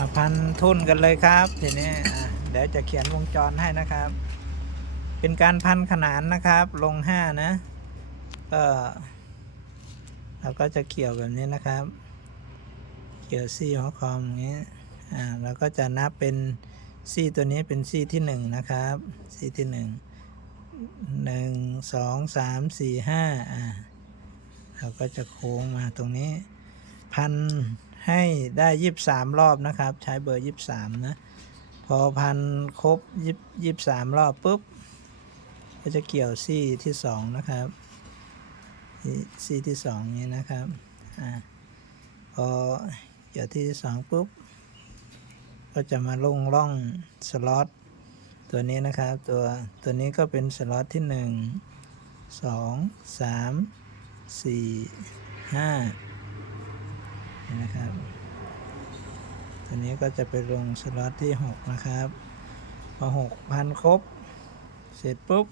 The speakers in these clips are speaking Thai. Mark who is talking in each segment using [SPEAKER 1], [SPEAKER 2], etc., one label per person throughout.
[SPEAKER 1] มาพันทุนกันเลยครับทีนี้อะเดี๋ยวจะเขียนวงจรให้นะครับ เป็นการพันขนานนะครับ ลงห้านะ ก็เราก็จะเกี่ยวแบบนี้นะครับ เกี่ยวซี่หัวคอมอย่างนี้อ่าเราก็จะนับเป็นซี่ตัวนี้เป็นซี่ที่หนึ่งนะครับ ซี่ที่หนึ่งหนึ่งสองสามสี่ห้าอ่าเราก็จะโค้งมาตรงนี้พัน ให้ได้ยี่สิบสามรอบนะครับ ใช้เบอร์ยี่สิบสามนะ พอพันครบยี่ยี่สิบสามรอบปุ๊บ ก็จะเกี่ยวซี่ที่สองนะครับซี่ที่สองนี้นะครับอ่าพอเกี่ยวที่สองปุ๊บ ก็จะมาลงร่องสล็อตตัวนี้นะครับ ตัวตัวนี้ก็เป็นสล็อตที่หนึ่งสองสามสี่ห้า นี่นะครับ ตัวนี้ก็จะไปลงสล็อตที่ 6 นะครับ พอ6พันครบ เสร็จปุ๊บ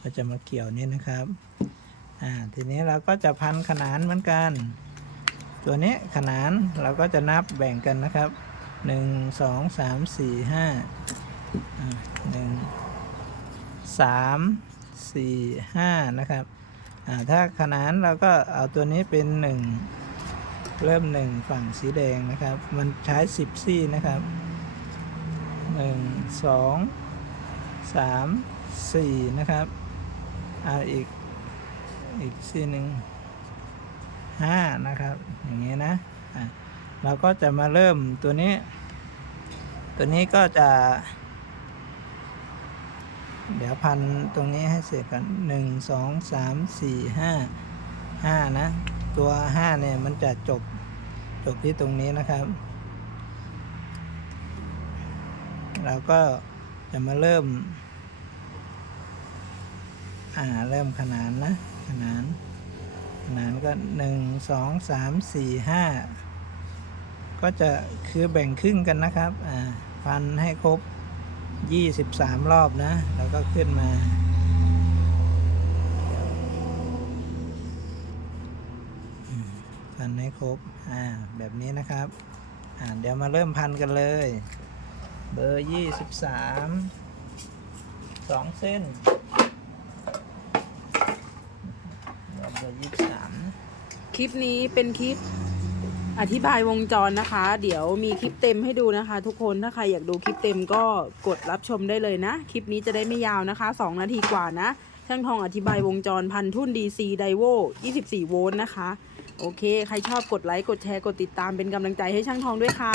[SPEAKER 1] ก็จะมาเกี่ยวนี่นะครับ อ่า ทีนี้เราก็จะพันขนานเหมือนกัน ตัวนี้ขนานเราก็จะนับแบ่งกันนะครับ 1 2 3 4 5อ่าหนึ่งสามสี่ห้านะครับอ่าถ้าขนานเราก็เอาตัวนี้เป็นหนึ่ง เริ่มหนึ่งฝั่งสีแดงนะครับ มันใช้สิบซี่นะครับหนึ่งสองสามสี่นะครับเอาอีกอีกซี่หนึ่งห้านะครับ อย่างนี้นะะเราก็จะมาเริ่มตัวนี้ ตัวนี้ก็จะ เดี๋ยวพันตรงนี้ให้เสร็จกันหนึ่งสองสามสี่ห้าห้านะ ตัวห้าเนี่ย มันจะจบจบที่ตรงนี้นะครับ เราก็จะมาเริ่ม อ่า เริ่มขนานนะ ขนาน ขนานก็หนึ่งสองสามสี่ห้าก็จะคือแบ่งครึ่งกันนะครับ อ่า พันให้ครบยี่สิบสามรอบนะ แล้วก็ขึ้นมา พันให้ครบ อ่า แบบนี้นะครับ อ่า เดี๋ยวมาเริ่มพันกันเลย เบอร์ยี่สิบสามสองเส้นเบอร์ยี่สิบสาม
[SPEAKER 2] คลิปนี้เป็นคลิปอธิบายวงจรนะคะ เดี๋ยวมีคลิปเต็มให้ดูนะคะ ทุกคนถ้าใครอยากดูคลิปเต็มก็กดรับชมได้เลยนะ คลิปนี้จะได้ไม่ยาวนะคะ 2 นาทีกว่านะ ช่างทองอธิบายวงจรพันทุ่น DC ไดโว24 โวลต์นะคะ โอเค ใครชอบกดไลค์ กดแชร์ กดติดตามเป็นกำลังใจให้ช่างทองด้วยค่ะ